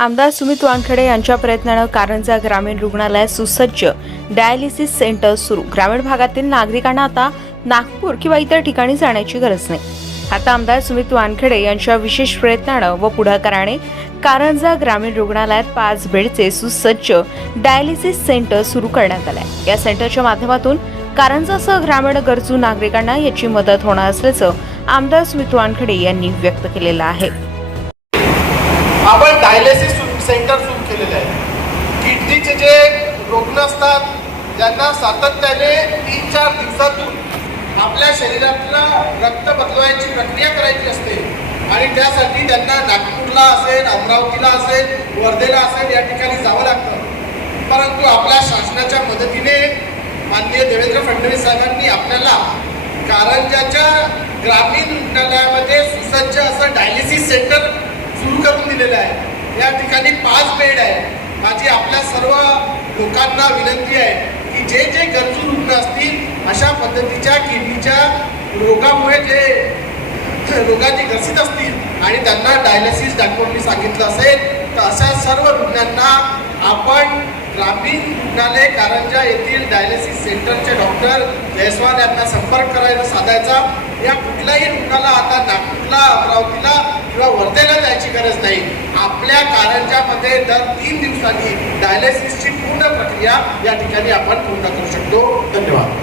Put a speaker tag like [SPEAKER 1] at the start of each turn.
[SPEAKER 1] आमदार सुमित वानखेडे यांच्या प्रयत्नानं कारंजा ग्रामीण रुग्णालयात सुसज्ज डायलिसिस सेंटर सुरू. ग्रामीण भागातील नागरिकांना आता नागपूर किंवा इतर ठिकाणी जाण्याची गरज नाही. आता आमदार सुमित वानखेडे यांच्या विशेष प्रयत्नानं व पुढाकाराने कारंजा ग्रामीण रुग्णालयात पाच बेडचे सुसज्ज डायलिसिस सेंटर सुरू करण्यात आले आहे या सेंटरच्या माध्यमातून कारंजासह ग्रामीण गरजू नागरिकांना याची मदत होणार असल्याचं आमदार सुमित वानखेडे यांनी व्यक्त केलेलं आहे.
[SPEAKER 2] आपण डायलिसिस सेंटर सुरू केलेलं आहे. किडनीचे जे रुग्ण असतात त्यांना सातत्याने तीन चार दिवसातून आपल्या शरीरातला रक्त बदलवायची प्रक्रिया करायची असते. आणि त्यासाठी त्यांना नागपूरला असेल अमरावतीला असेल वर्धेला असेल या ठिकाणी जावं लागतं. परंतु आपल्या शासनाच्या मदतीने माननीय देवेंद्र फडणवीस साहेबांनी आपल्याला कारंजाच्या ग्रामीण रुग्णालयामध्ये सुसज्ज असं डायलिसिस सेंटर करून दिलेलं आहे. या ठिकाणी पाच बेड आहे माझी आपल्या सर्व लोकांना विनंती आहे की जे जे गरजू रुग्ण असतील अशा पद्धतीच्या किडनीच्या रोगामुळे जे रोगाने ग्रसित असतील आणि त्यांना डायलिसिस डॉक्टरनी सांगितलं असेल तर अशा सर्व रुग्णांना आपण ग्रामीण रुग्णालय कारंजा येथील डायलिसिस सेंटरचे डॉक्टर जयस्वाल यांना संपर्क करायला साधायचा. या कुठल्याही रुग्णाला आता नागपूरला अमरावतीला किंवा वर्धेला जायची गरज नाही. आपल्या कारंजामध्ये दर तीन दिवसांनी डायलिसिसची पूर्ण प्रक्रिया या ठिकाणी आपण पूर्ण करू शकतो. धन्यवाद.